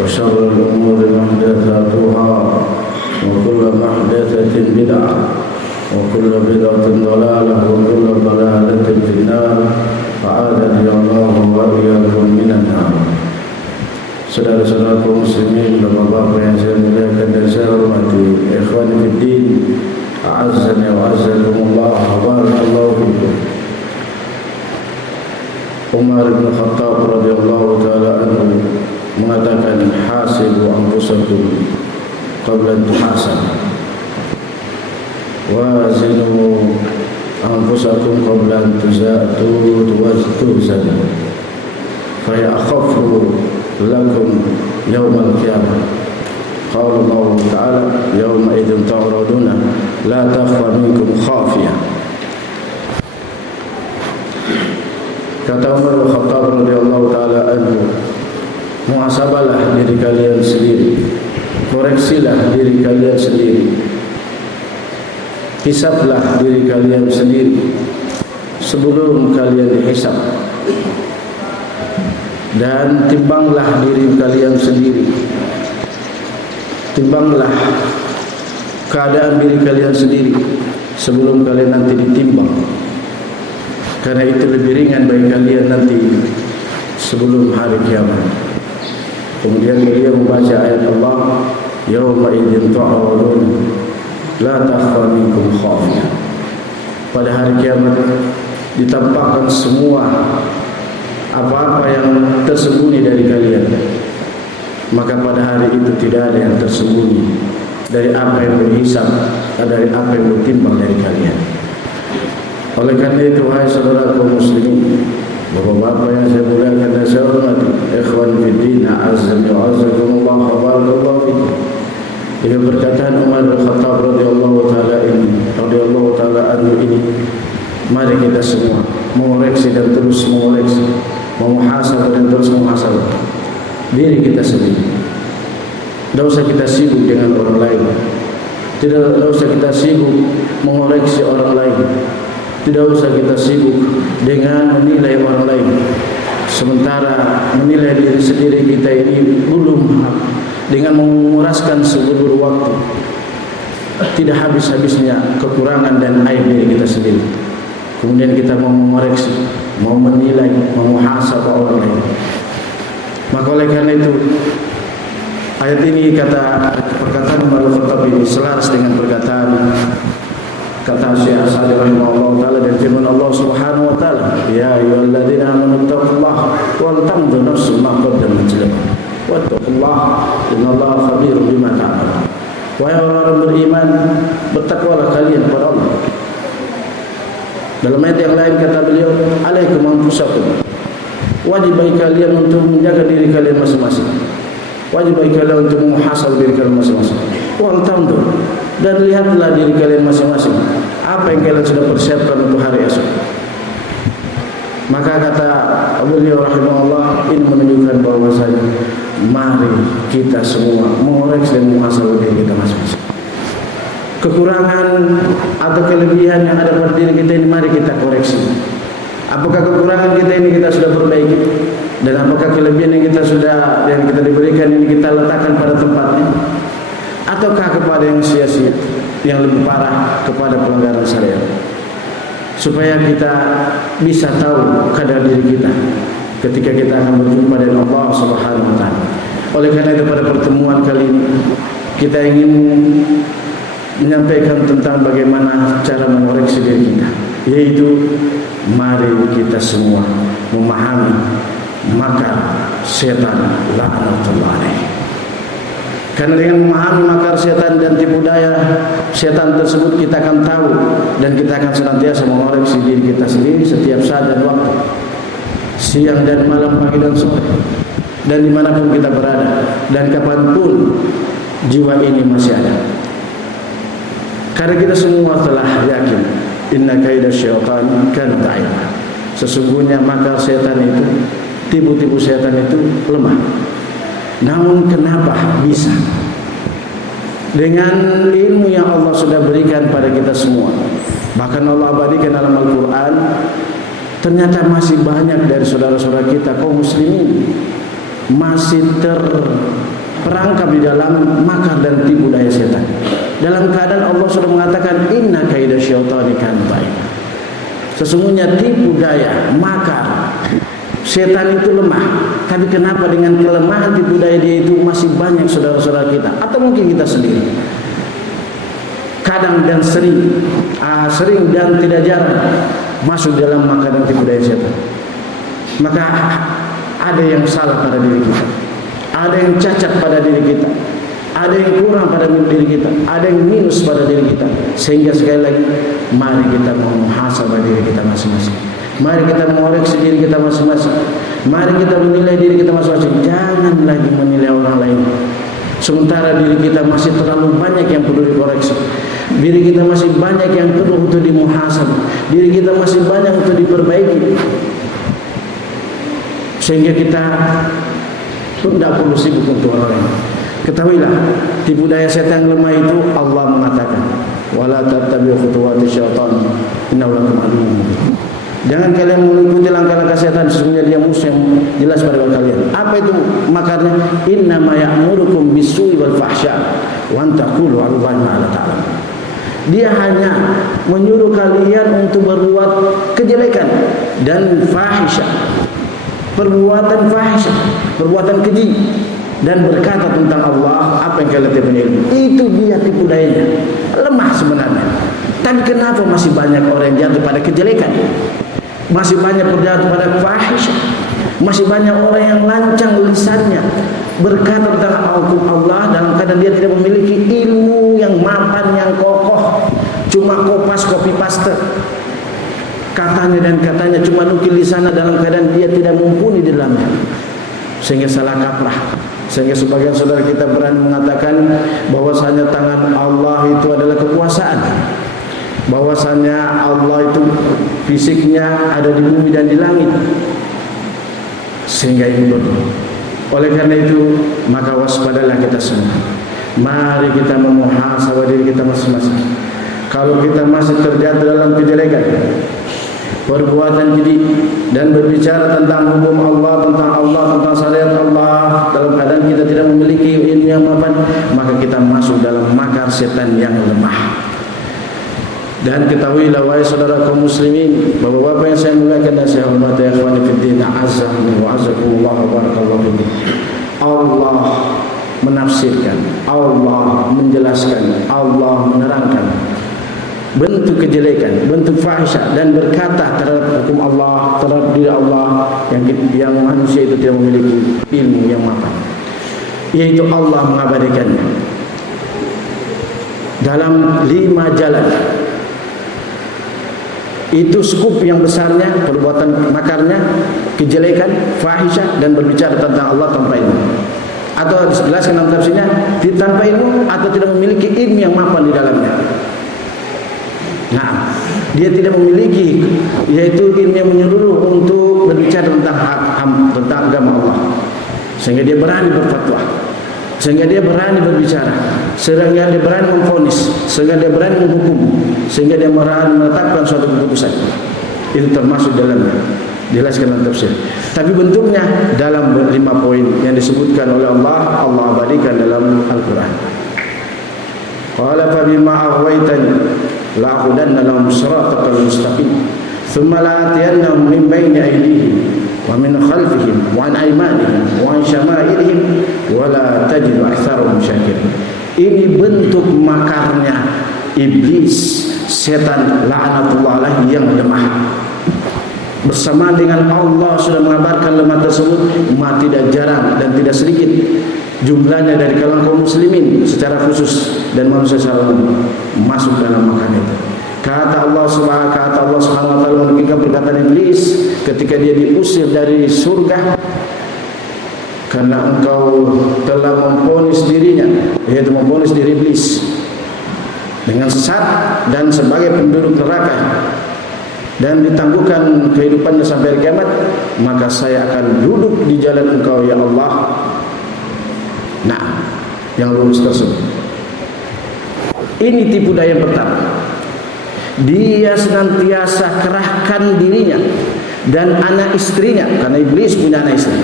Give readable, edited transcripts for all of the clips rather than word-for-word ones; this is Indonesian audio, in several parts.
وشر الأمور محدثاتها وكل محدثة بدعة وكل بدعة ضلالة وكل ضلالة في النار أعاذني الله وإياكم من النار. Saudara-saudaraku muslimin, bapak-bapak yang saya muliakan dan saya hormati, ikhwani fiddin, a'azzani wa a'azzakumullah, barakallahu fikum. Umar bin Khattab radhiyallahu taala anhu mengatakan, hasibu anfusakum qabla an tuhasab, wazinu anfusakum qabla an tuzatu wa tuzanu, fa yakhaffu lakum yawmal qiyamah. Qala Allah Ta'ala, yawma idzin ta'raduna la takhfa minkum khafiyah. Kata Umar bin Khattab radhiyallahu taala anhu, muhasabalah diri kalian sendiri, koreksilah diri kalian sendiri, hisablah diri kalian sendiri sebelum kalian dihisab, dan timbanglah diri kalian sendiri, timbanglah keadaan diri kalian sendiri sebelum kalian nanti ditimbang, karena itu lebih ringan bagi kalian nanti sebelum hari kiamat. Kemudian beliau membaca ayat Allah, yauma idzin tu'radun la takhfa minkum khafiyah. Pada hari kiamat ditampakkan semua apa-apa yang tersembunyi dari kalian, maka pada hari itu tidak ada yang tersembunyi dari apa yang berhisab dan dari apa yang bertimbang dari kalian. Oleh karena itu, hai saudaraku muslimin, bapak-bapak yang saya muliakan dan saya hormati, ikhwan fiddin, a'azzani wa a'azzakumullah, barakallahu fikum. Dengan perkataan Umar bin Khattab radhiyallahu taala anhu ini, mari kita semua mengoreksi dan terus mengoreksi, memuhasabah dan terus memuhasabah diri kita sendiri. Tidak usah kita sibuk dengan orang lain, tidak usah kita sibuk mengoreksi orang lain, tidak usah kita sibuk dengan menilai orang lain, sementara menilai diri sendiri kita ini belum, dengan menguraskan seluruh waktu, tidak habis-habisnya kekurangan dan aib diri kita sendiri. Kemudian kita mau mengoreksi, mau menilai, mau muhasabah orang lain. Maka oleh karena itu, ayat ini perkataan Umar bin Khattab ini selaras dengan perkataan kata Syekh Sa'di rahimahullah taala dan firman Allah Subhanahu wa taala, ya ayyuhalladzina amanu taqullaha wal tanzur nafsun ma qaddamat lighad wattaqullaha innallaha khabirum bima ta'malun. Wahai orang-orang beriman, bertakwalah kalian kepada Allah. Dalam ayat yang lain kata beliau, alaikum anfusakum, wajib bagi kalian untuk menjaga diri kalian masing-masing, wajib bagi kalian untuk muhasabah diri kalian masing-masing. Wal tanzur, dan lihatlah diri kalian masing-masing, apa yang kalian sudah persiapkan untuk hari esok. Maka kata beliau rahimahullah, ini menunjukkan bahwasanya mari kita semua mengoreksi dan muhasabah diri kita masing-masing. Kekurangan atau kelebihan yang ada pada diri kita ini mari kita koreksi. Apakah kekurangan kita ini kita sudah perbaiki, dan apakah kelebihan yang kita diberikan ini kita letakkan pada tempatnya, ataukah kepada yang sia-sia, yang lebih parah, kepada pelanggaran syariat, supaya kita bisa tahu kadar diri kita ketika kita akan berjumpa dengan Allah Subhanahu wa taala. Oleh karena itu, pada pertemuan kali ini kita ingin menyampaikan tentang bagaimana cara mengoreksi diri kita, yaitu mari kita semua memahami makar setan laknatullah alaihi. Karena dengan memahami makar setan dan tipu daya setan tersebut, kita akan tahu dan kita akan senantiasa mengoreksi diri kita sendiri setiap saat dan waktu, siang dan malam, pagi dan sore, dan dimanapun kita berada dan kapanpun jiwa ini masih ada. Karena kita semua telah yakin, inna kaida syaitan kana da'ifa. Sesungguhnya makar setan itu, tipu-tipu setan itu lemah. Namun kenapa bisa? Dengan ilmu yang Allah sudah berikan pada kita semua. Bahkan Allah abadikan dalam Al-Quran, ternyata masih banyak dari saudara-saudara kita kaum muslimin masih terperangkap di dalam makar dan tipu daya setan. Dalam keadaan Allah sudah mengatakan inna kaida syaitani kana dha'ifa. Sesungguhnya tipu daya, makar setan itu lemah. Tapi kenapa dengan kelemahan tipu daya dia itu masih banyak saudara-saudara kita atau mungkin kita sendiri kadang dan sering dan tidak jarang masuk dalam makar dan tipu daya setan. Maka ada yang salah pada diri kita, ada yang cacat pada diri kita, ada yang kurang pada diri kita, ada yang minus pada diri kita. Sehingga sekali lagi mari kita memuhasabah diri kita masing-masing. Mari kita mengoreksi diri kita masing-masing. Mari kita menilai diri kita masing-masing. Jangan lagi menilai orang lain, sementara diri kita masih terlalu banyak yang perlu dikoreksi. Diri kita masih banyak yang perlu untuk dimuhasabah. Diri kita masih banyak untuk diperbaiki. Sehingga kita pun tidak perlu sibuk untuk orang lain. Ketahuilah, tipu daya setan lemah itu Allah mengatakan, wala tattabi'u khutuwati syaitan innahu lakum aduwwun mubin. Jangan kalian mengikuti langkah-langkah setan, sesungguhnya dia musuh yang jelas pada kalian. Apa itu makarnya? Innama ya'murukum bis-su'i wal fahsya wa an taqulu 'ala Allahi ma la ta'lamun. Dia hanya menyuruh kalian untuk berbuat kejelekan dan fahisyah, perbuatan fahisyah, perbuatan keji, dan berkata tentang Allah apa yang kalian tidak ilmu. Itu dia tipu dayanya. Lemah sebenarnya. Tapi kenapa masih banyak orang yang jatuh pada kejelekan? Masih banyak berjatuh pada fahisyah. Masih banyak orang yang lancang lisannya berkata tentang Allah dalam keadaan dia tidak memiliki ilmu yang mapan, yang kokoh, cuma copy paste katanya dan katanya, cuma nukil di sana dalam keadaan dia tidak mumpuni di dalamnya, sehingga salah kaprah. Sehingga sebagian saudara kita berani mengatakan bahwasanya tangan Allah itu adalah kekuasaan, bahwasanya Allah itu fisiknya ada di bumi dan di langit, sehingga ini betul. Oleh karena itu maka waspadalah kita semua. Mari kita memuhasabah diri kita masing-masing. Kalau kita masih terjatuh dalam kejelekan, perbuatan keji, dan berbicara tentang hukum Allah, tentang syariat Allah, dalam keadaan kita tidak memiliki ilmu yang mapan, maka kita masuk dalam makar setan yang lemah. Dan ketahuilah wahai saudara kaum muslimin, bapak-bapak yang saya muliakan dan saya hormati, ikhwani fiddin, a'azzani wa a'azzakumullah wa barakallahu fikum. Allah menafsirkan, Allah menjelaskan, Allah menerangkan bentuk kejelekan, bentuk fahisyah, dan berkata terhadap hukum Allah, terhadap diri Allah yang manusia itu tidak memiliki ilmu yang mapan, yaitu Allah mengabadikannya dalam 5 jalan. Itu skup yang besarnya, perbuatan makarnya, kejelekan, fahisyah, dan berbicara tentang Allah tanpa ilmu. Atau dijelaskan dalam tafsirnya, tanpa ilmu atau tidak memiliki ilmu yang mapan di dalamnya. Nah, dia tidak memiliki, yaitu ilmu yang menyeluruh untuk berbicara tentang agama Allah, sehingga dia berani berfatwa, sehingga dia berani berbicara, sehingga dia berani memvonis, sehingga dia berani menghukum, sehingga dia berani menetapkan suatu keputusan. Itu termasuk dalamnya, jelaskan dalam tafsir. Tapi bentuknya dalam 5 poin yang disebutkan oleh Allah, Allah abadikan dalam Al-Quran. Qala fa bima aghwaytani la aqudanna lahum siratal mustaqim thumma la atiyannahum min bayni aydihim wa min khalfihim wa an aymanihim wa an shama'ilihim wa la tajidu aktsarahum syakirin. Ini bentuk makarnya iblis, setan laknatullah alaihi yang lemah. Bersama dengan Allah sudah mengabarkan lemah tersebut, maka tidak jarang dan tidak sedikit jumlahnya dari kalangan kaum muslimin secara khusus dan manusia secara umum masuk dalam makan itu. Kata Allah Subhanahu wa taala menunjukkan perkataan iblis ketika dia diusir dari surga, karena engkau telah memvonis dirinya, yaitu memvonis diri iblis dengan sesat dan sebagai penduduk neraka, dan ditangguhkan kehidupannya sampai kiamat, maka saya akan duduk di jalan engkau ya Allah. Nah, yang lurus tersebut. Ini tipu daya yang pertama. Dia senantiasa kerahkan dirinya dan anak istrinya, karena iblis punya anak istri,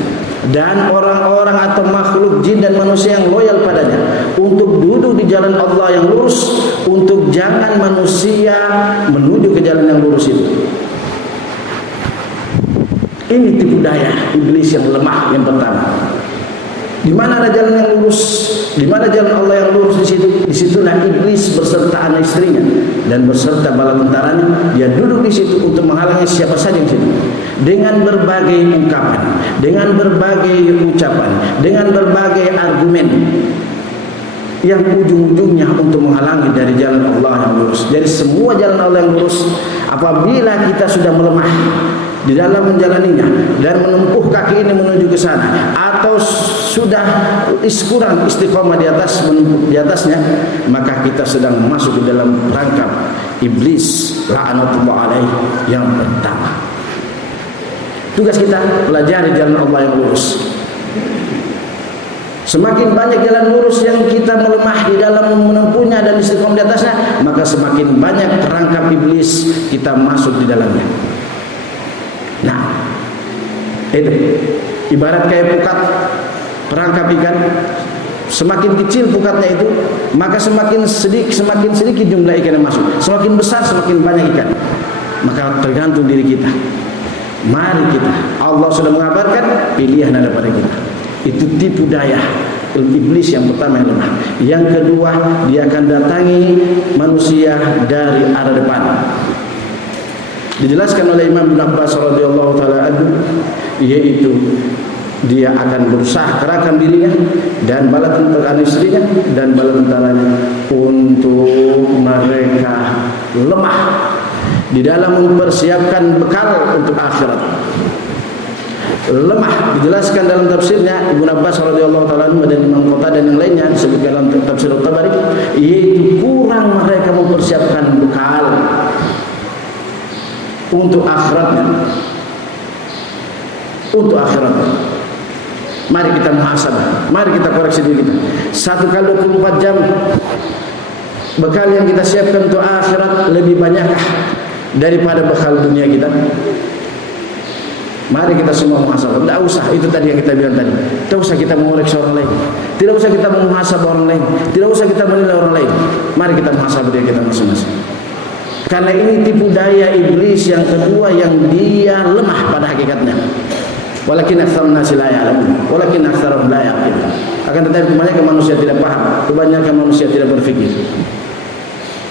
dan orang-orang atau makhluk jin dan manusia yang loyal padanya untuk duduk di jalan Allah yang lurus, untuk jangan manusia menuju ke jalan yang lurus itu. Ini tipu daya iblis yang lemah yang pertama. Di mana ada jalan yang lurus, di mana jalan Allah yang lurus, di situlah iblis beserta anak istrinya dan beserta bala tentaranya. Dia duduk di situ untuk menghalangi siapa saja yang situ dengan berbagai ungkapan, dengan berbagai ucapan, dengan berbagai argumen yang ujung-ujungnya untuk menghalangi dari jalan Allah yang lurus. Jadi semua jalan Allah yang lurus, apabila kita sudah melemah di dalam menjalaninya dan menempuh kaki ini menuju ke sana, atau sudah kurang istiqomah di atasnya, maka kita sedang masuk di dalam rangkap iblis la'anatullah alaih yang pertama. Tugas kita pelajari jalan Allah yang lurus. Semakin banyak jalan lurus yang kita melemah di dalam menempuhnya dan istiqomah di atasnya, maka semakin banyak perangkap iblis kita masuk di dalamnya. Nah, itu ibarat kayak pukat perangkap ikan. Semakin kecil pukatnya itu, maka semakin sedikit jumlah ikan yang masuk. Semakin besar semakin banyak ikan. Maka tergantung diri kita. Mari kita, Allah sudah mengabarkan, pilihan ada pada kita. Itu tipu daya iblis yang pertama yang lemah. Yang kedua, dia akan datangi manusia dari arah depan. Dijelaskan oleh Imam Ibn Abbas radhiyallahu taala anhu, yaitu dia akan berusaha kerahkan dirinya dan bala tentara istrinya dan bala tentaranya untuk mereka lemah di dalam mempersiapkan bekal untuk akhirat. Lemah dijelaskan dalam tafsirnya Ibnu Abbas radhiyallahu taala anhu dan Imam Qatadah dan yang lainnya disebutkan dalam tafsir At-Tabari, yaitu kurang mereka mempersiapkan bekal untuk akhiratnya. Untuk akhiratnya. Mari kita muhasabah, mari kita koreksi diri kita. 1 kali 24 jam bekal yang kita siapkan untuk akhirat lebih banyakkah daripada bekal dunia kita? Mari kita semua muhasabah. Tidak usah, itu tadi yang kita bilang tadi. Tidak usah kita mengoreksi orang lain, tidak usah kita memuhasabah orang lain, tidak usah kita menilai orang lain. Mari kita muhasabah diri kita masing-masing. Karena ini tipu daya iblis yang kedua yang dia lemah pada hakikatnya. Walakin aktsarun nasi la ya'lamun, walakin aktsaruhum la ya'qilun. Akan tetapi kebanyakan manusia tidak paham, kebanyakan manusia tidak berfikir.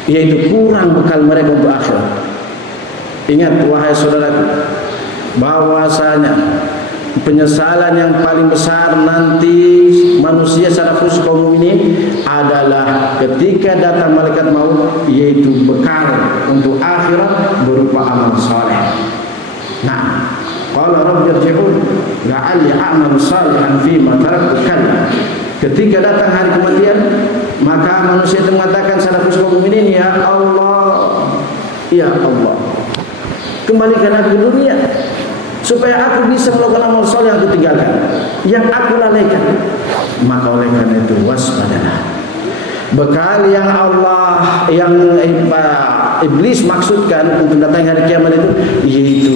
Yaitu kurang bekal mereka untuk akhirat. Ingat wahai saudaraku, bahwasanya penyesalan yang paling besar nanti manusia secara khusus kaum mukminin adalah ketika datang malaikat maut, yaitu bekal untuk akhirat berupa amal saleh. Nah, qala rabbi irji'un la'alli a'malu salihan fima taraktu kalla. Ketika datang hari kematian, maka manusia itu mengatakan secara khusus kaum mukminin, ya Allah, ya Allah, kembalikan aku ke dunia supaya aku bisa melakukan amal soleh yang aku tinggalkan, yang aku lalaikan. Maka oleh karena itu waspadalah. Bekal yang Allah, yang iblis maksudkan untuk datang hari kiamat itu, yaitu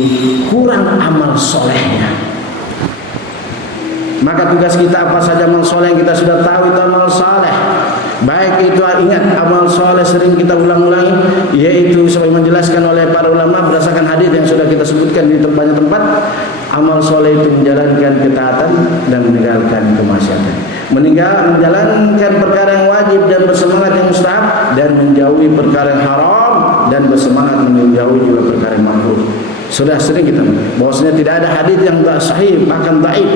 kurang amal solehnya. Maka tugas kita apa saja amal soleh yang kita sudah tahu itu amal soleh. Baik itu, ingat, amal soleh sering kita ulang-ulangi, yaitu sebagaimana menjelaskan oleh para ulama berdasarkan hadis yang sudah kita sebutkan di banyak tempat. Amal soleh itu menjalankan ketaatan dan meninggalkan kemaksiatan, menjalankan perkara yang wajib dan bersemangat yang mustahab, dan menjauhi perkara yang haram dan bersemangat menjauhi juga perkara yang makruh. Sudah sering kita bahwasanya tidak ada hadis yang tak sahih, bahkan dhaif,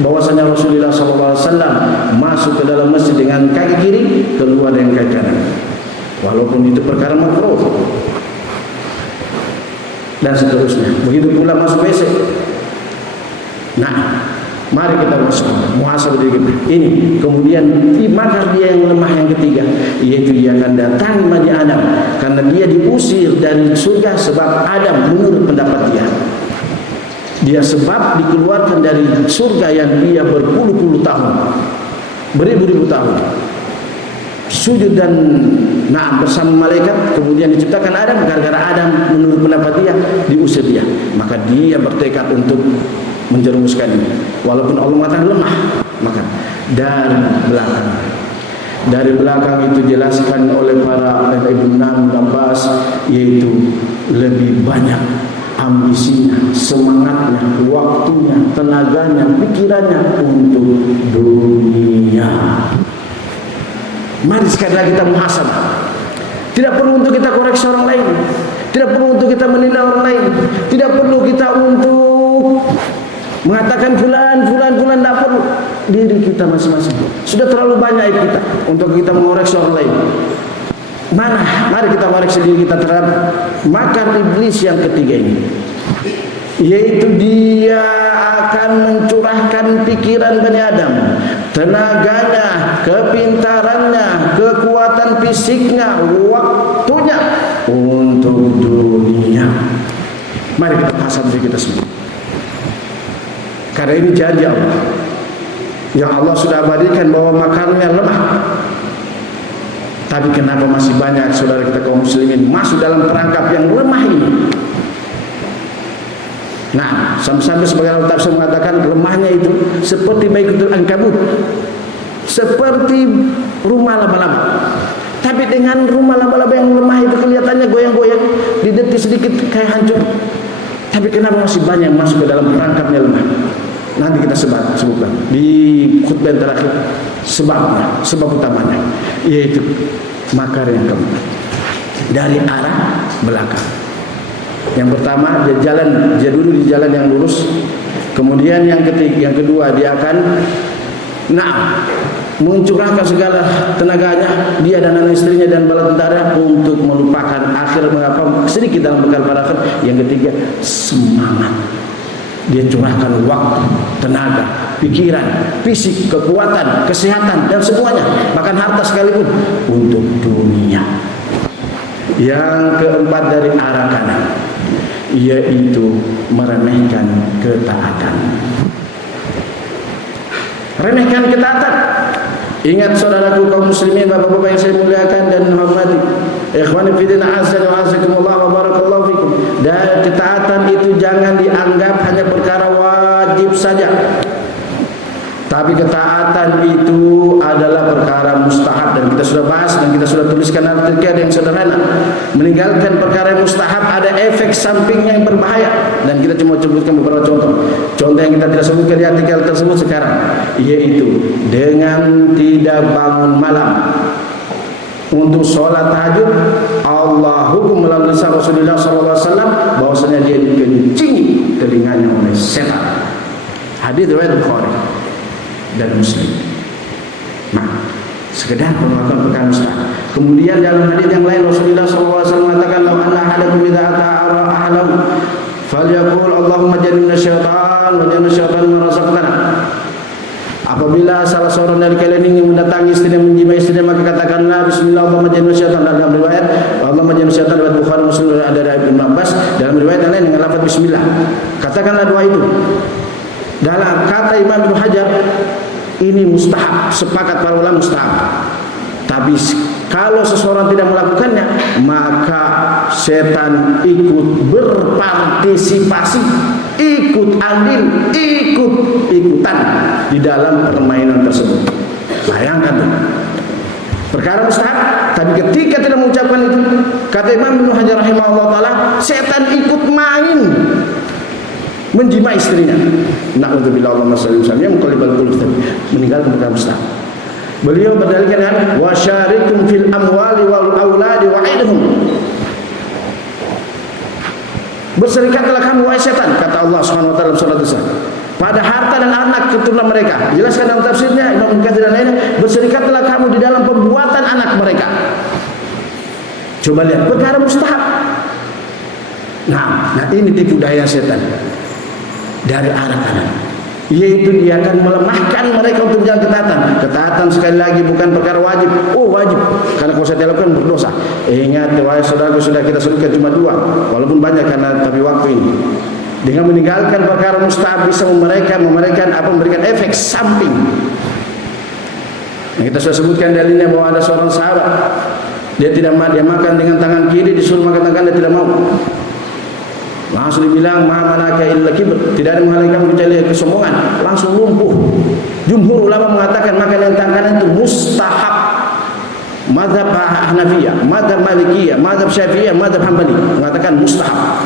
bahwasanya Rasulullah SAW masuk ke dalam masjid dengan kaki kiri, keluar dengan kaki kanan, walaupun itu perkara makruh, dan seterusnya. Begitu pula masuk WC. Nah, mari kita muhasabah diri kita. Ini kemudian maka dia yang lemah yang ketiga, yaitu dia akan datangi Bani Adam, karena dia diusir dari surga sebab Adam menurut pendapat dia sebab dikeluarkan dari surga yang dia berpuluh-puluh tahun, beribu-ribu tahun sujud dan bersama malaikat, kemudian diciptakan Adam. Gara-gara Adam menurut pendapat dia diusir dia, maka dia bertekad untuk menjerumuskan ini. Walaupun Allah mengatakan lemah, maka dari belakang itu jelaskan oleh para Ibnu Abbas, yaitu lebih banyak ambisinya, semangatnya, waktunya, tenaganya, pikirannya untuk dunia. Mari sekali lagi kita muhasabah. Tidak perlu untuk kita koreksi orang lain, tidak perlu untuk kita menilai orang lain, tidak perlu kita untuk mengatakan fulan, tidak perlu. Diri kita masing-masing sudah terlalu banyak kita untuk kita mengoreksi orang lain. Mari kita koreksi diri kita terhadap makar iblis yang ketiga ini, yaitu dia akan mencurahkan pikiran Bani Adam, tenaganya, kepintarannya, kekuatan fisiknya, waktunya untuk dunia. Mari kita hasad diri kita sendiri, karena ini janji Allah yang Allah sudah abadikan bahwa makarnya lemah. Tapi kenapa masih banyak saudara kita kaum muslimin masuk dalam perangkap yang lemah ini? Nah, sampai sebagian ulama tafsir mengatakan lemahnya itu seperti Baitul Ankabut, seperti rumah laba-laba. Tapi dengan rumah laba-laba yang lemah itu kelihatannya goyang-goyang, didetik sedikit kayak hancur. Tapi kenapa masih banyak masuk ke dalam perangkapnya lemah? Nanti kita sebutkan di khutbah yang terakhir sebabnya, sebab utamanya, yaitu makar yang keempat dari arah belakang. Yang pertama dia dulu di jalan yang lurus, kemudian yang kedua dia akan mencurahkan segala tenaganya, dia dan anak istrinya dan bala tentara untuk melupakan akhir sedikit dalam bekal pada akhir. Yang ketiga semangat, dia curahkan waktu, tenaga, pikiran, fisik, kekuatan, kesehatan dan semuanya, bahkan harta sekalipun untuk dunia. Yang keempat dari arah kanan, yaitu meremehkan ketaatan. Remehkan ketaatan. Ingat saudaraku kaum muslimin, bapak-bapak yang saya muliakan dan hormati, ikhwani fillah azza wa jazakumullah wa barakallahu fikum. Dan ketaatan itu jangan dianggap hanya perkara wajib saja, tapi ketaatan itu adalah perkara mustahab, dan kita sudah bahas dan kita sudah tuliskan artikel yang sederhana. Meninggalkan perkara yang mustahab ada efek sampingnya yang berbahaya, dan kita cuma sebutkan beberapa contoh yang kita tidak sebutkan di artikel tersebut sekarang, yaitu dengan tidak bangun malam untuk sholat tahajud. Allah hukum melalui Rasulullah SAW bahwasanya dia dikencingi telinganya oleh setan. Hadis riwayat Bukhari dan Muslim. Nah, sekedar melakukan perkara mustahab. Kemudian dalam hadis yang lain Rasulullah SAW mengatakan, "Lau anna ahadakum idza ata'a ahlahu falyaqul Allahumma jannibna syaitan wa jannibna syaitan ma razaqtana." Apabila salah seorang dari kalian ingin mendatangi istrinya, menjimai istrinya, maka katakanlah bismillah Allahumma jannibna syaitan. Dalam riwayat Allahumma jannibna syaitan riwayat Bukhari Muslim ada dari Ibnu Abbas, dalam riwayat yang lain dengan lafaz bismillah. Katakanlah doa itu. Dalam kata Imam Ibnu Hajar, ini mustahab, sepakat para ulama mustahab. Tapi kalau seseorang tidak melakukannya, maka setan ikut berpartisipasi, ikut andil, ikutan di dalam permainan tersebut. Bayangkan tuh, perkara mustahab, tapi ketika tidak mengucapkan itu, kata Imam Ibnu Hajar rahimahullah taala, setan ikut main menjima istrinya. Na'udzubillah Allahumma shalli wa sallim qalbal qulub, meninggalkan perkara mustahab. Beliau berdalilkan dengan wasyarikum fil amwali wal auladi wa'idhum. Berserikatlah kamu wahai setan, kata Allah Subhanahu wa taala dalam surat An-Nisa, pada harta dan anak keturunan mereka. Jelaskan dalam tafsirnya Imam Katsir dan lainnya, berserikatlah kamu di dalam pembuatan anak mereka. Coba lihat perkara mustahab. Nah ini tipu daya setan dari arah kanan, yaitu dia akan melemahkan mereka untuk jalan ketaatan. Ketaatan sekali lagi bukan perkara wajib. Oh wajib, karena kalau saya lakukan berdosa. Ingat wahai saudaraku, sudah kita sebutkan cuma dua, walaupun banyak karena tapi waktu ini. Dengan meninggalkan perkara mustahab bisa memberikan efek samping. Nah, kita sudah sebutkan dalilnya bahwa ada seorang sahabat, dia makan dengan tangan kiri, disuruh makan tangan, dia tidak mau. Langsung dibilang ma manaka illa kibr, tidak ada menghalangi kamu kecuali kesombongan, langsung lumpuh. Jumhur ulama mengatakan makan yang tangan itu mustahab. Mazhab Hanafiyah, mazhab Malikiyah, mazhab Syafi'iyah, mazhab Hambali mengatakan mustahab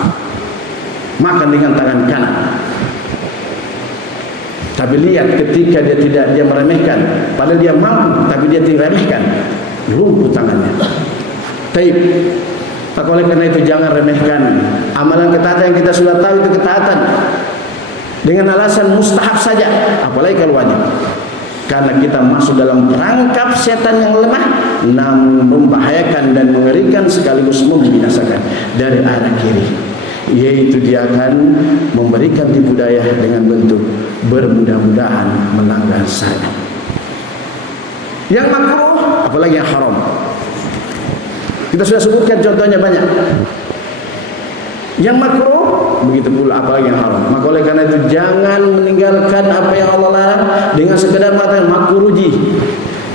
makan dengan tangan kanan. Tapi lihat ketika dia meremehkan, padahal dia mampu tapi dia tidak remehkan, lumpuh tangannya. Taib. Tak oleh karena itu jangan remehkan amalan ketaatan yang kita sudah tahu itu ketaatan dengan alasan mustahab saja, apalagi kalau wajib. Karena kita masuk dalam perangkap setan yang lemah, namun membahayakan dan mengerikan sekaligus membinasakan dari arah kiri. Yaitu dia akan memberikan tipu daya dengan bentuk bermudah-mudahan melanggar syariat. Yang makruh, apalagi yang haram. Kita sudah sebutkan contohnya banyak. Yang makruh, begitu pula apalagi yang haram. Maka oleh karena itu jangan meninggalkan apa yang Allah larang dengan sekedar mengatakan makruh ji,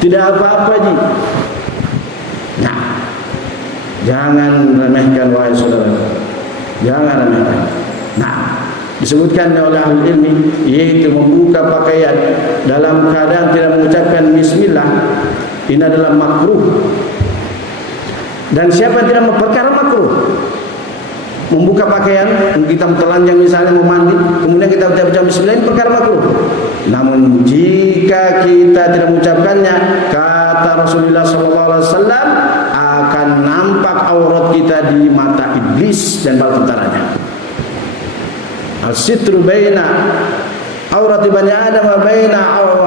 tidak apa-apa ji. Nah, jangan remehkan wahai saudara, jangan remehkan. Nah, disebutkan oleh ahli ilmi yaitu membuka pakaian dalam keadaan tidak mengucapkan bismillah, ini adalah makruh. Dan siapa yang tidak memperkara makruh, membuka pakaian, kita telanjang misalnya mau mandi, kemudian kita ucap bismillah, ini perkara makruh. Namun jika kita tidak mengucapkannya, kata Rasulullah SAW, akan nampak aurat kita di mata iblis dan bala tentaranya. Al-sitru baina aurati bani Adam wa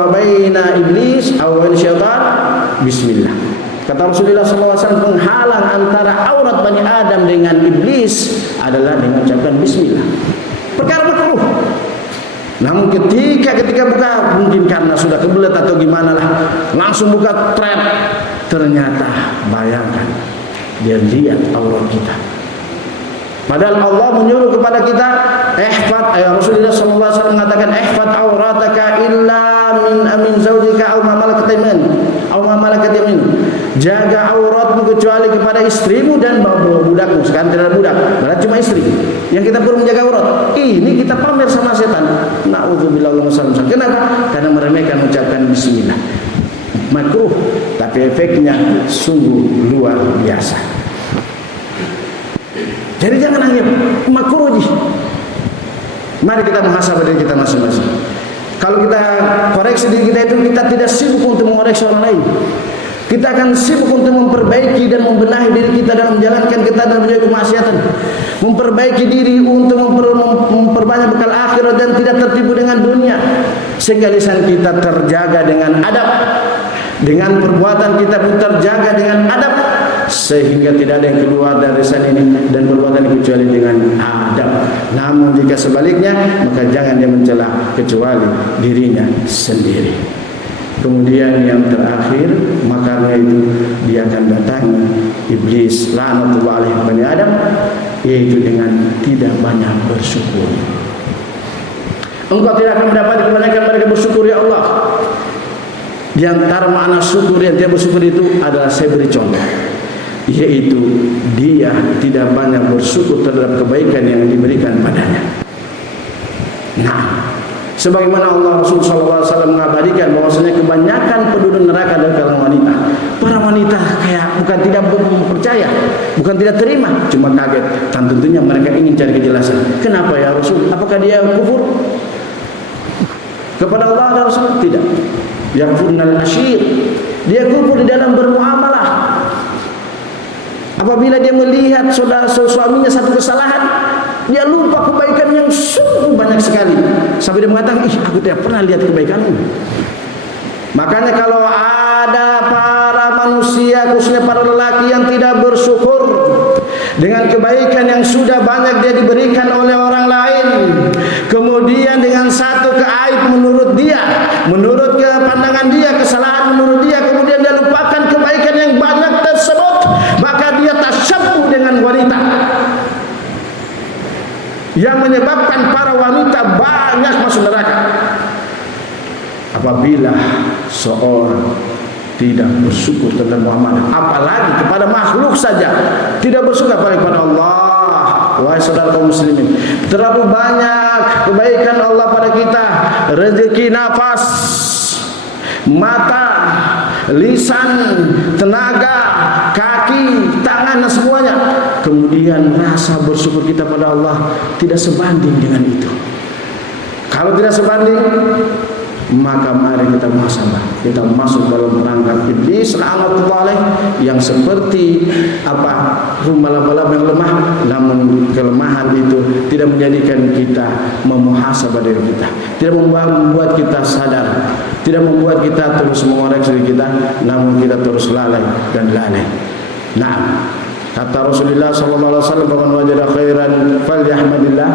baina iblis aw syaitan bismillah. Kata Rasulullah SAW, penghalang antara aurat Bani Adam dengan iblis adalah dengan ucapan bismillah. Perkara makruh. Namun ketika buka, mungkin karena sudah kebelet atau gimana lah, langsung buka trap. Ternyata bayangkan, dia lihat aurat kita. Padahal Allah menyuruh kepada kita, Rasulullah SAW mengatakan, ihfad aurataka illa min zaujika aw ma malakat yamin. Jaga auratmu kecuali kepada istrimu dan budakmu. Sekarang tidak ada budak, berarti cuma istri yang kita perlu menjaga aurat. Ini kita pamer sama setan. Na'udzubillah. Kenapa? Karena meremehkan ucapan bismillah. Makruh, tapi efeknya sungguh luar biasa. Jadi jangan hanya makruh. Mari kita muhasabah diri kita masing-masing. Kalau kita koreksi diri kita itu, kita tidak sibuk untuk mengoreksi orang lain. Kita akan sibuk untuk memperbaiki dan membenahi diri kita dalam menjalankan kita dan menjauhi kemaksiatan. Memperbaiki diri untuk memperbanyak bekal akhirat dan tidak tertipu dengan dunia. Sehingga lisan kita terjaga dengan adab. Dengan perbuatan kita pun terjaga dengan adab. Sehingga tidak ada yang keluar dari lisan ini dan perbuatan kecuali dengan adab. Namun jika sebaliknya, maka jangan dia mencela kecuali dirinya sendiri. Kemudian yang terakhir, makanya itu dia akan datangi iblis laknatullah alaihi Bani Adam, yaitu dengan tidak banyak bersyukur. Engkau tidak akan mendapat kebanyakan mereka bersyukur ya Allah. Di antara makna syukur yang dia bersyukur itu adalah saya beri contoh, yaitu dia tidak banyak bersyukur terhadap kebaikan yang diberikan padanya. Nah, sebagaimana Allah Rasulullah SAW mengabadikan bahwasanya kebanyakan penduduk neraka adalah kalangan wanita. Para wanita kayak bukan tidak percaya, bukan tidak terima, cuma kaget. Dan tentunya mereka ingin cari kejelasan. Kenapa ya Rasul? Apakah dia kufur kepada Allah dan Rasul? Tidak. Yakfurnal asyir. Dia kufur di dalam bermuamalah. Apabila dia melihat saudara suaminya satu kesalahan, dia lupa kebaikan yang sungguh banyak sekali. Sampai dia mengatakan, aku tidak pernah lihat kebaikanmu. Makanya kalau ada para manusia, khususnya para lelaki yang tidak bersyukur dengan kebaikan yang sudah banyak dia diberikan oleh orang lain, kemudian dengan satu keaib menurut dia, menurut pandangan dia, kesalahan menurut dia, kemudian dia lupakan kebaikan yang banyak tersebut, maka dia tasyabbuh dengan wanita, yang menyebabkan para wanita banyak masuk neraka. Apabila seorang tidak bersyukur tentang muamalah, apalagi kepada makhluk saja tidak bersyukur, apalagi kepada Allah wahai saudara kaum muslimin, terlalu banyak kebaikan Allah pada kita, rezeki nafas, mata, lisan, tenaga, kaki, tangan, dan semuanya. Kemudian rasa bersyukur kita pada Allah tidak sebanding dengan itu. Kalau tidak sebanding, maka mari kita muhasabah. Kita masuk dalam perangkap iblis la'natullah yang seperti rumah laba-laba yang lemah, namun kelemahan itu tidak menjadikan kita memuhasabah diri kita, tidak membuat kita sadar, tidak membuat kita terus mengoreksi diri kita, namun kita terus lalai dan lalai. Nah, kata Rasulullah sallallahu alaihi wasallam, "Man wajada khairan falyahmadillah,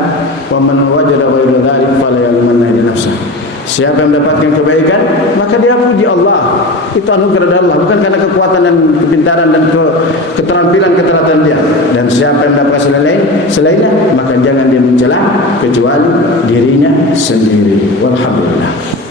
wa man wajada ghayra dzalik falyalmanna li nafsihi." Siapa yang mendapatkan kebaikan, maka dia puji Allah. Itu anugerah dari Allah, bukan karena kekuatan dan kepintaran dan keterampilan keteladanan dia. Dan siapa yang mendapatkan selainnya, maka jangan dia mencela kecuali dirinya sendiri. Walhamdulillah.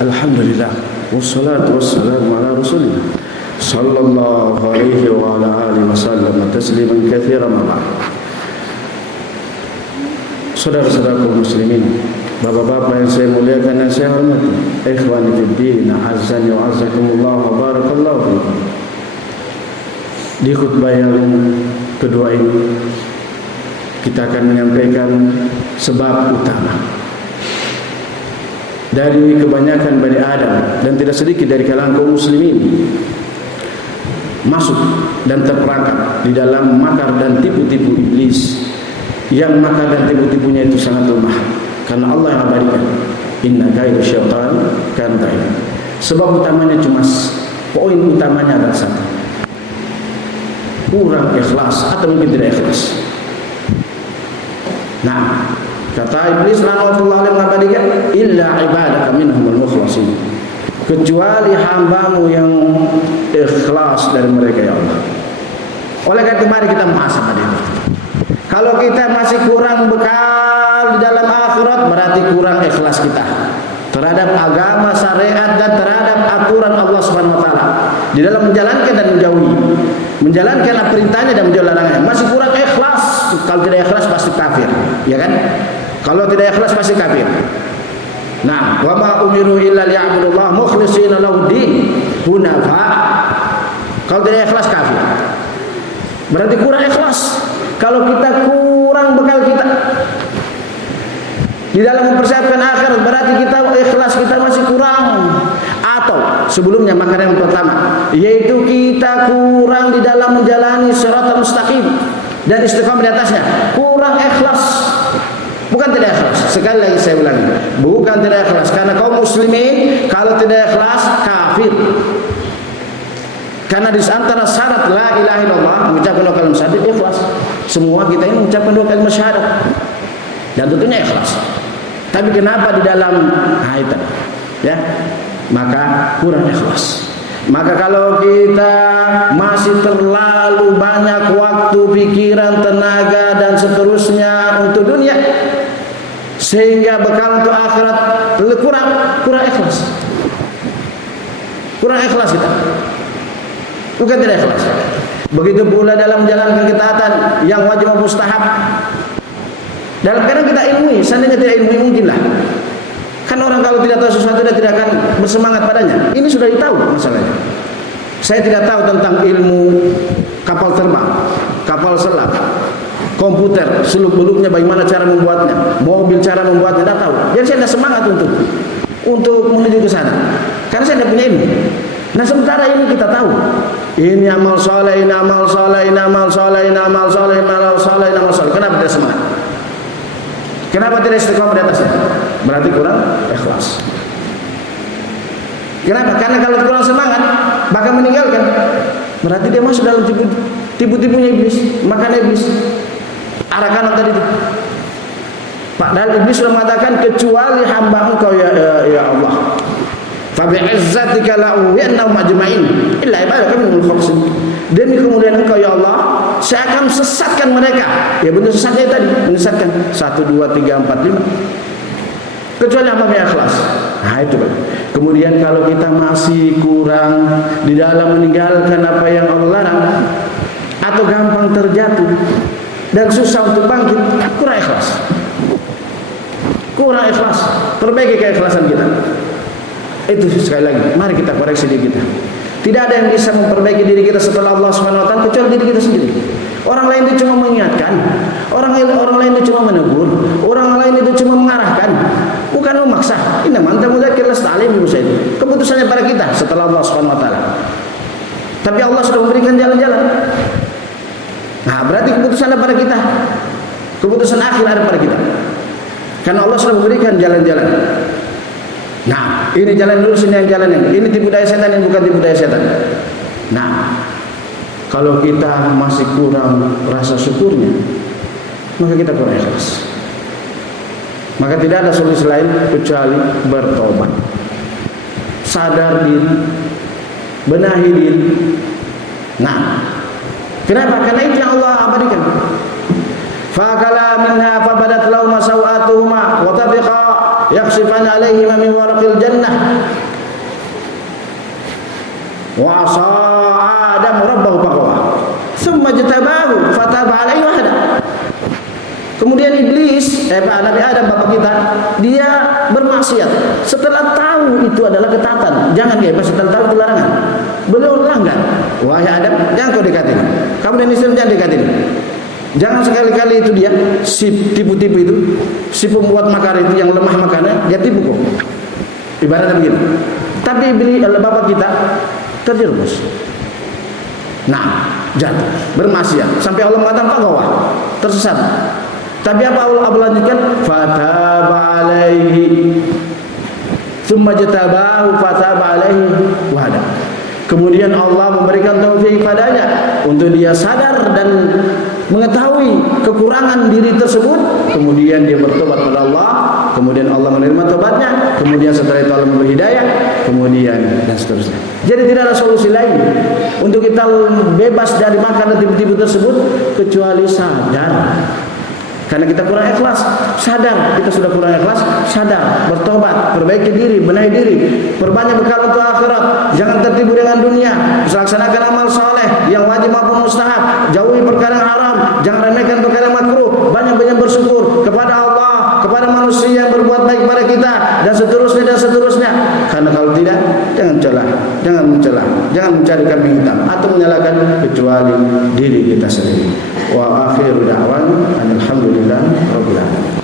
Alhamdulillah, wassalatu wassalamu ala rasulillah sallallahu alaihi wa ala alihi wasallam tasliman katsiran. Saudara-saudara kaum muslimin, bapak-bapak yang saya muliakan dan saya hormati, ikhwani fid din, azzani wa azzakumullah wa barakallahu fikum. Di khutbah yang kedua ini kita akan menyampaikan sebab utama dari kebanyakan Bani Adam dan tidak sedikit dari kalangan kaum muslimin masuk dan terperangkap di dalam makar dan tipu-tipu iblis, yang makar dan tipu-tipunya itu sangat lemah karena Allah yang abadikan. Inna kaidu syaitan kana dha'ifa. Sebab utamanya poin utamanya adalah satu, kurang ikhlas atau mungkin tidak ikhlas. Nah, kata iblis la'natullah alaihi mengabadikan, illa ibadaka minhumul mukhlasin, kecuali hambamu yang ikhlas dari mereka ya Allah. Oleh karena itu mari kita muhasabah diri. Kalau kita masih kurang bekal di dalam akhirat, berarti kurang ikhlas kita terhadap agama, syariat, dan terhadap aturan Allah Subhanahu wa taala di dalam menjalankan dan menjauhi, menjalankan perintahnya dan menjauhi larangannya. Masih kurang ikhlas. Kalau tidak ikhlas pasti kafir, ya kan? Kalau tidak ikhlas pasti kafir. Nah, wa ma umiru illa liya'budullaha mukhlishina lahu-din hunafa. Kalau tidak ikhlas kafir. Berarti kurang ikhlas. Kalau kita kurang bekal kita di dalam mempersiapkan akhirat, berarti kita ikhlas kita masih kurang. Atau sebelumnya makna yang pertama, yaitu kita kurang di dalam menjalani shiratal mustaqim dan istiqamah di atasnya. Kurang ikhlas. Bukan tidak ikhlas. Sekali lagi saya ulangi, bukan tidak ikhlas, karena kaum muslimin kalau tidak ikhlas kafir. Karena di antara syarat la ilaha illallah, mengucapkan dua kalimat syahadat, ikhlas. Semua kita ini mengucapkan dua kalimat syahadat dan tentunya ikhlas. Tapi kenapa di dalam itu, ya, maka kurang ikhlas. Maka kalau kita masih terlalu banyak waktu, pikiran, tenaga dan seterusnya untuk dunia, sehingga bekal untuk akhirat kurang ikhlas. Kurang ikhlas kita. Bukan tidak ikhlas. Begitu pula dalam menjalankan ketaatan yang wajib maupun mustahab. Dalam keadaan kita ilmui, seandainya tidak ilmui mungkinlah. Kan orang kalau tidak tahu sesuatu dia tidak akan bersemangat padanya. Ini sudah ditahu masalahnya. Saya tidak tahu tentang ilmu kapal terbang, kapal selam, komputer, seluk-beluknya bagaimana cara membuatnya, mobil cara membuatnya, tidak tahu. Jadi saya tidak semangat untuk menuju ke sana. Karena saya tidak punya ilmu. Nah sementara ini kita tahu, ini amal soleh, ini amal soleh, ini amal soleh, ini amal soleh, ini amal soleh, ini amal soleh. Kenapa tidak semangat? Kenapa tidak istiqomah di atasnya? berarti kurang ikhlas. Kenapa? Karena kalau kurang semangat bahkan meninggalkan, berarti dia masuk dalam tipu-tipunya iblis. Makanya iblis arahkan tadi itu. Padahal iblis sudah mengatakan kecuali hamba engkau ya Allah. Fa bi'izzatika la'uhiyannahum ajma'in illa ibadaka minhul mukhlasin. Demi kemuliaan engkau ya Allah, saya akan sesatkan mereka. Ya benar sesatnya tadi, menyesatkan 1 2 3 4 5. Kecuali hamba yang ikhlas. Nah itu Pak. Kemudian kalau kita masih kurang di dalam meninggalkan apa yang Allah larang atau gampang terjatuh dan susah untuk bangkit, kurang ikhlas. Kurang ikhlas. Perbaiki keikhlasan kita. Itu sekali lagi, mari kita koreksi diri kita. Tidak ada yang bisa memperbaiki diri kita setelah Allah Subhanahu wa taala kecuali diri kita sendiri. Orang lain itu cuma mengingatkan, orang lain itu cuma menegur, orang lain itu cuma mengarahkan, bukan memaksa. Inna man tamudzakir lastalim itu. Keputusannya pada kita setelah Allah Subhanahu wa taala. Tapi Allah sudah memberikan jalan-jalan. Nah, berarti keputusannya pada kita. Keputusan akhir ada pada kita. Karena Allah sudah memberikan jalan-jalan. Nah, ini jalan lurus, ini yang jalan yang ini tipu daya setan, yang bukan tipu daya setan. Nah, kalau kita masih kurang rasa syukurnya, maka kita kurang ikhlas. Maka tidak ada solusi lain kecuali bertobat, sadar diri, benahi diri. Nah, kenapa? Karena itu yang Allah abadikan. Fakala minha fabadat lahuma sawatuhuma wa tafiqa yakhsifan alaihima min waraqil jannah wa asa adam rabbahu faqawa thumma jtabahu fataba alaihi wa hada. Kemudian iblis, Nabi Adam bapak kita, dia bermaksiat setelah tahu itu adalah ketaatan. Jangan setelah tahu itu larangan. Beliau langgar. Wahai Adam, jangan kau dekatin. Kamu dan istri jangan dekatin. Jangan sekali-kali itu dia si tipu-tipu itu, si pembuat makar itu yang lemah makarnya, dia tipu kok. Ibaratnya begitu. Tapi bapak kita terjerumus. Nah, jatuh, bermaksiat sampai Allah mengatakan bawah, tersesat. Tapi apa Allah lanjutkan? Fataba alaihi. Tsumma jatabahu fataba alaihi wa hada. Kemudian Allah memberikan taufik padanya untuk dia sadar dan mengetahui kekurangan diri tersebut. Kemudian dia bertobat kepada Allah. Kemudian Allah menerima tobatnya. Kemudian setelah itu Allah memberi hidayah. Kemudian dan seterusnya. Jadi tidak ada solusi lain untuk kita bebas dari makanan tipu-tipu tersebut kecuali sadar. Karena kita kurang ikhlas, sadar kita sudah kurang ikhlas, sadar, bertobat, perbaiki diri, benahi diri, perbanyak bekal untuk akhirat, jangan tertipu dengan dunia, laksanakan amal soleh yang wajib maupun mustahab, jauhi perkara yang haram, jangan remehkan perkara yang makruh, banyak-banyak bersyukur kepada Allah, kepada manusia yang berbuat baik kepada kita, dan seterusnya dan seterusnya. Karena kalau tidak, jangan celah, jangan mencela, jangan mencari kambing hitam atau menyalahkan kecuali diri kita sendiri. Wa akhiru da'wan alhamdulillah rabbil alamin.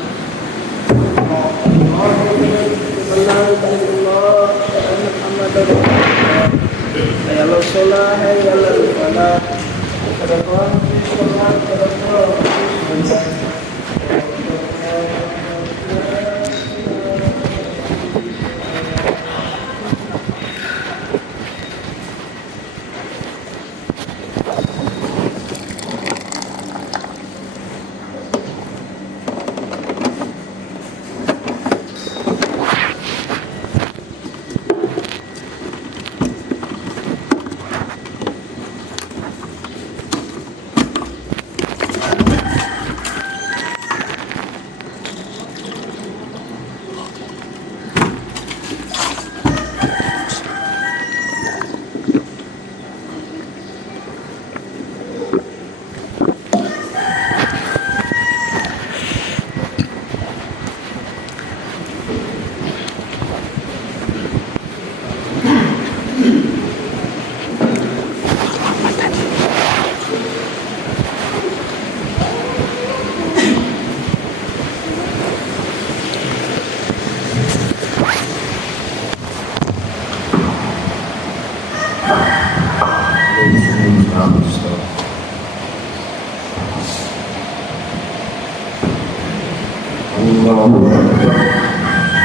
Allahu Akbar.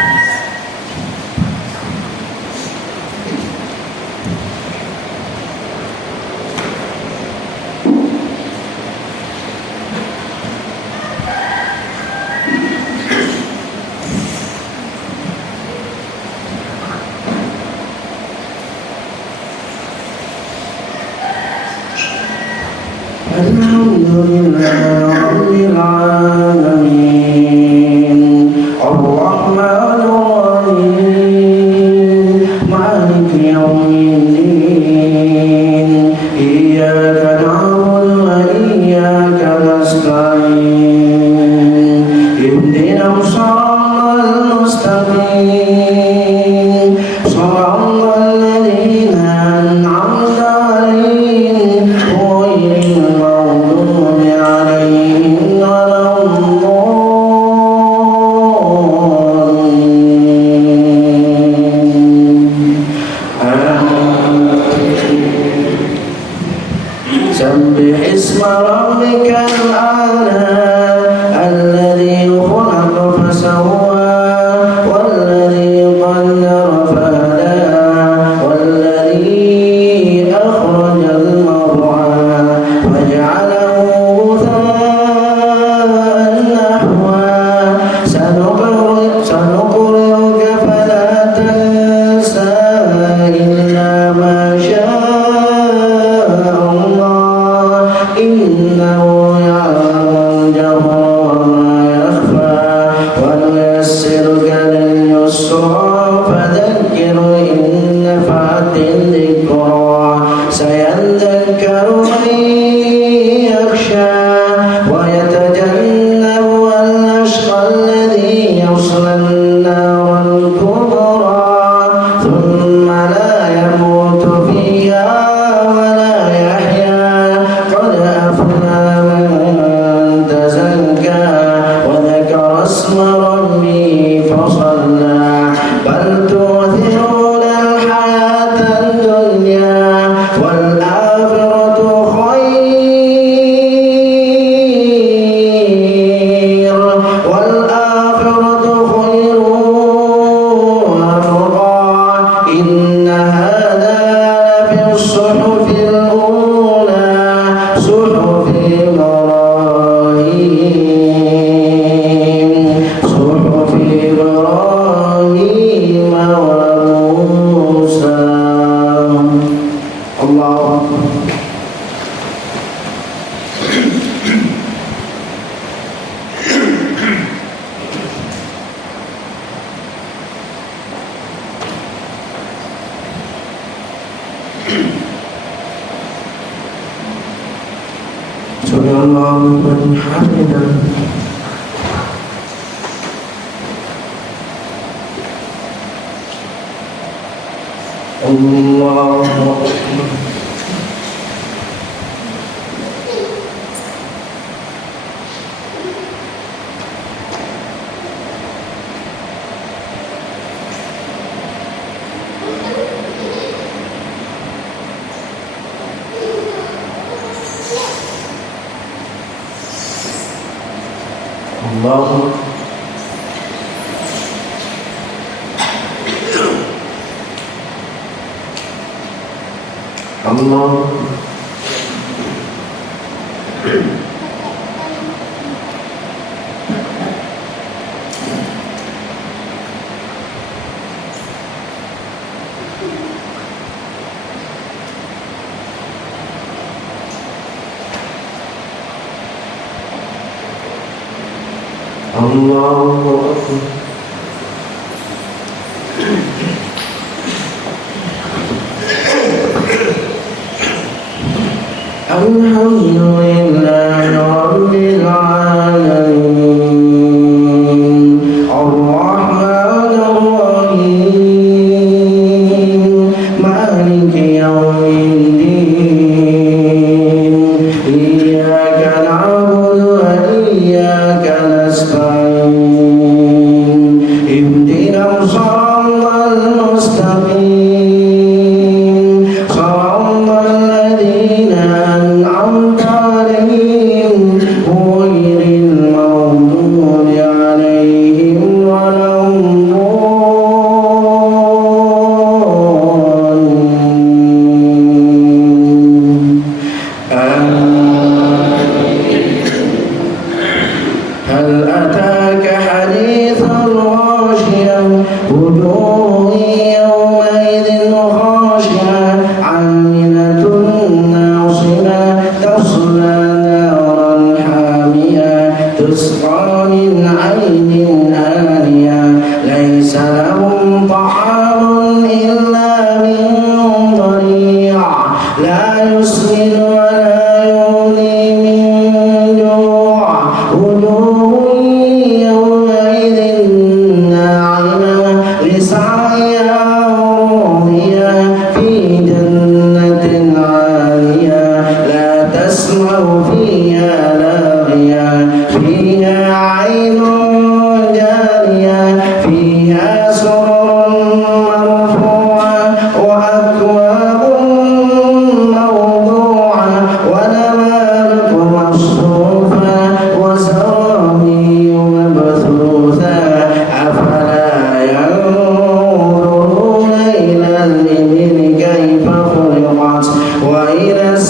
تصلى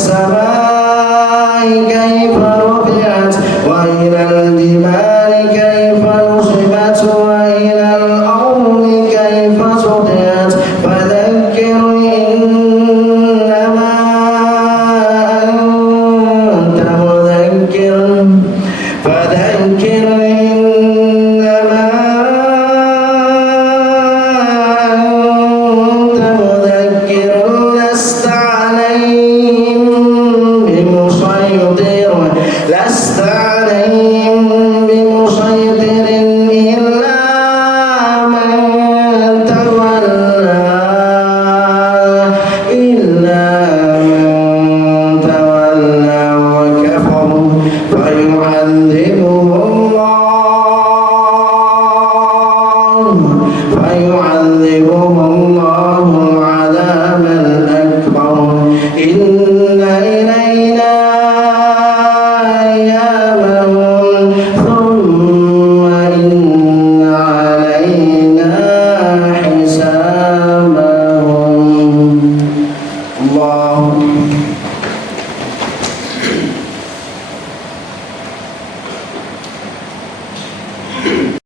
السماء كيف رفعت وإلى الجبال كيف نصبت وإلى الأرض كيف سطحت فذكر إنما أنت مذكر فذكر إنما أنت مذكر لست عليهم بمسيطر إلا من تولى وكفر فيعذبه